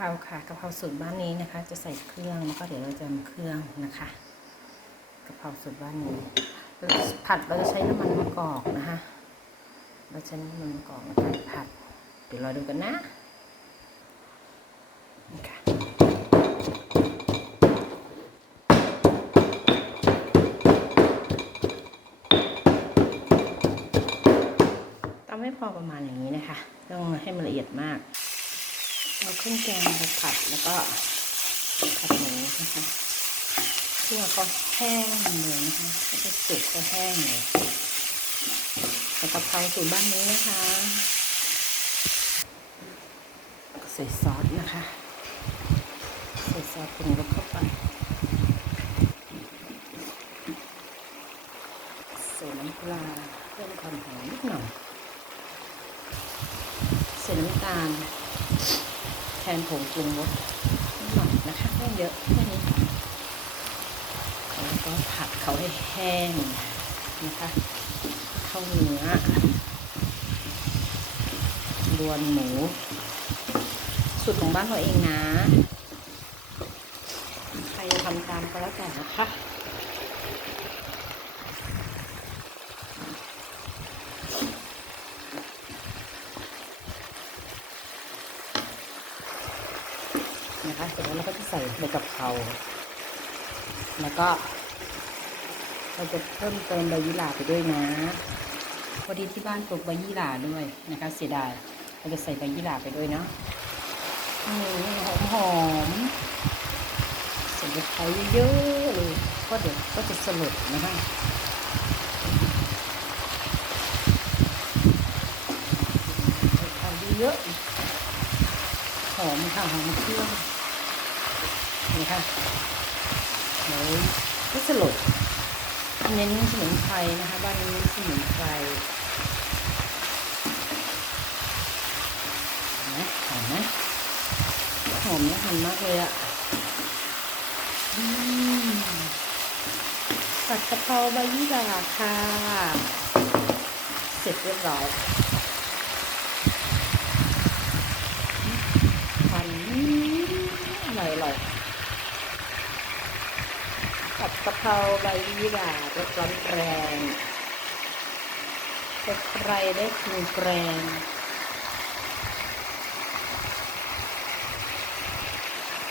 เพราค่ะกะเพราสูตรบ้านนี้นะคะ จะใส่เครื่องแล้วก็เดี๋ยวเราจะทำเครื่องนะคะกะเพราสูตรบ้านนี้ผัดเราจะใช้น้ำมันมะกอกนะคะเราใช้น้ำมันมะกอกในการผัด เดี๋ยวราดูกันนะนี่ค่ะตำให้พอประมาณอย่างนี้นะคะ ต้องให้มันละเอียดมาก เอาเครื่องแกงไปผัดแล้วก็ผัดหมูนะคะเพื่อเขาแห้งเลยนะคะก็จะสุกเขาแห้งเลยแต่กะเพราสูตรบ้านนี้นะคะใส่ซอสนะคะ ใส่ซอสปรุงรสเข้าไปใส่น้ำปลาเพิ่มความหอมนิดหน่อยใส่น้ำตาล นผงปรุงรสนิดหน่อยนะคะไม่เยอะแค่นี้แล้วก็ผัดเขาให้แห้งนะคะเข้าเนื้อรวนหมู สูตรของบ้านเราเองนะ ใครจะทำตามก็แล้วแต่นะคะ นะคะเสร็จแล้วเราก็จะใส่ใบกะเพราแล้วก็ เราจะเพิ่มเติมใบยี่หร่าไปด้วยนะพอดีที่บ้านปลูกใบยี่หร่าด้วยนะคะ เสียดายเราจะใส่ใบยี่หร่าไปด้วยเนาะอืมหอมหอมๆใส่ใบไทยเยอะๆเลยก็เดี๋ยวก็จะสลดนะคะใบไทยเยอะ หอมค่ะหอมเครื่องนี่ค่ะเดี๋ยวก็สลดเน้นสมุนไพรนะคะ บ้านนี้เน้นสมุนไพรเห็นไหมหอมไหมหอมนะหันมากเลยอะ่ะอืมผัดกะเพราใบยี่หร่าค่ะ เสร็จเรียบร้อยทานอร่อยอร่อย ผัดกะเพราใบยี่หร่ารสร้อนแรงใครได้กินแกรง